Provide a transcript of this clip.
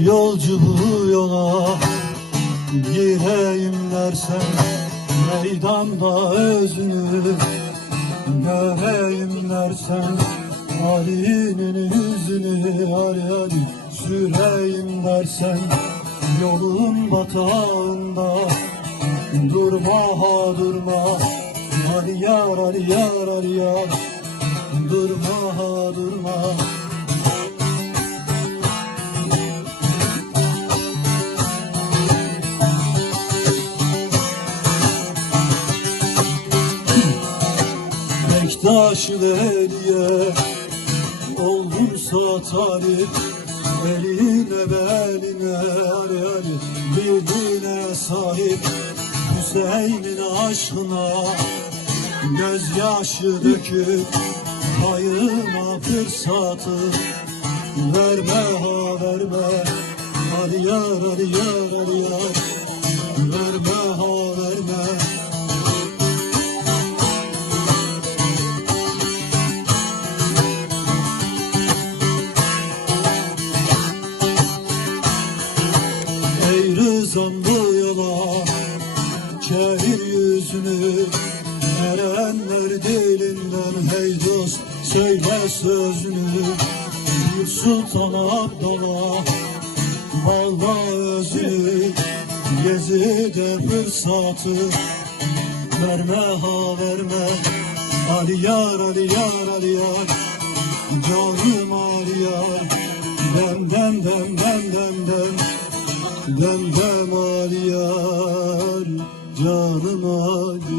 Yolcu bu yola gireyim dersen, meydanda özünü göreyim dersen, Ali'nin yüzünü Ali süreyim dersen, yolun batağında durma ha durma, Ali yar durma ha durma. Bektaş-ı Veliye oldumsa talip, eline beline Ali birbirine sahip, Hüseyin'in aşkına gözyaşı döküp payına fırsatı verme ha verme, Ali yar verme ha verme. Ey rızam bu yola çevir yüzünü, erenler dilinden hey dost söyle sözünü. Bir Sultan Abdallah bağla özünü, Gezide fırsatı verme ha verme, Ali yar canım Ali yar, dem Ali yar, canım Ali.